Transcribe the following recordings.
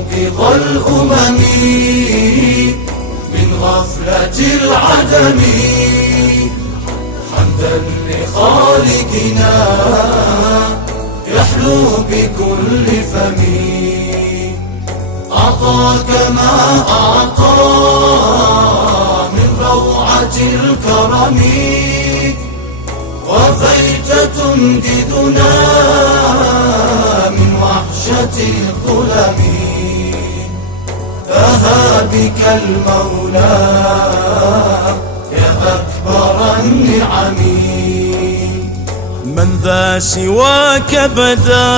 موقظ الأمم من غفلة العدم، حمدا لخالقنا يحلو بكل فم. أعطاك ما أعطى من روعة الكرم، وفيت تنقذنا من وحشة الظلم. فها بك المولى يا أكبر النعم. من ذا سواك بدا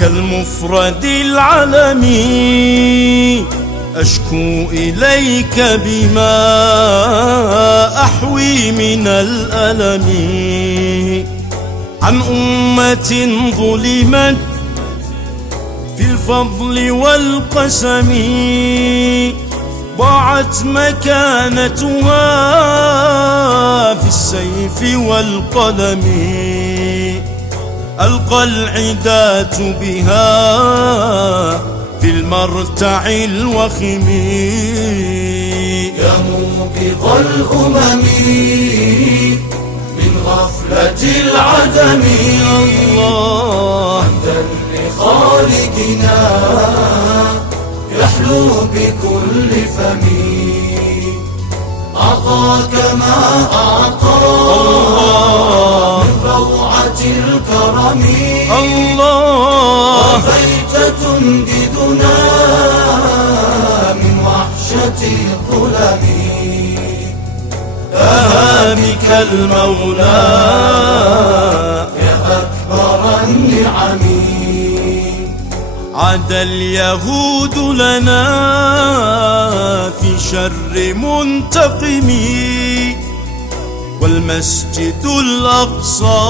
كالمفرد العلمي، أشكو إليك بما أحوي من الألم. عن أمة ظلمت في الفضل والقسم، ضاعت مكانتها في السيف والقلم. ألقى العداة بها في المرتع الوخم. يا موقظ الأمم من غفلة العدم، الله حمدا لخالقنا يحلو بكل فم. أعطاك ما أعطى من روعة الكرم، الله وفيت تنقذنا من وحشة الظلم. فها بك المولى يا أكبر النعم. عاد اليهود لنا في شر منتقم، والمسجد الأقصى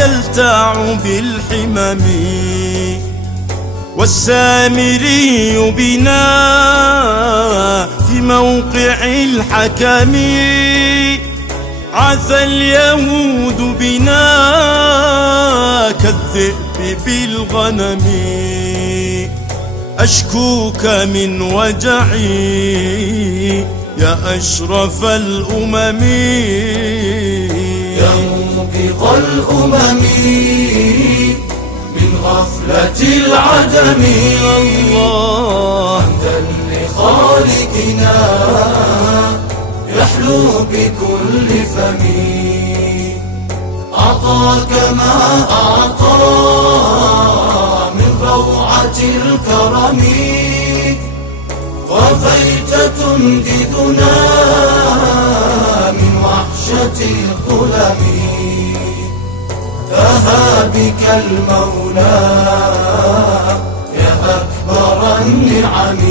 يلتع بالحمم. والسامري بنا في موقع الحكم، عث اليهود بنا كالذئب بالغنم. أشكوك من وجعي يا أشرف الأمم. يا موقظ الأمم من غفلة العدم، الله حمدا لخالقنا يحلو بكل فم. أعطاك ما أعطى من روعة الكرم، وفيت تنقذنا من وحشة الظلم. فها بك المولى يا أكبر النعم.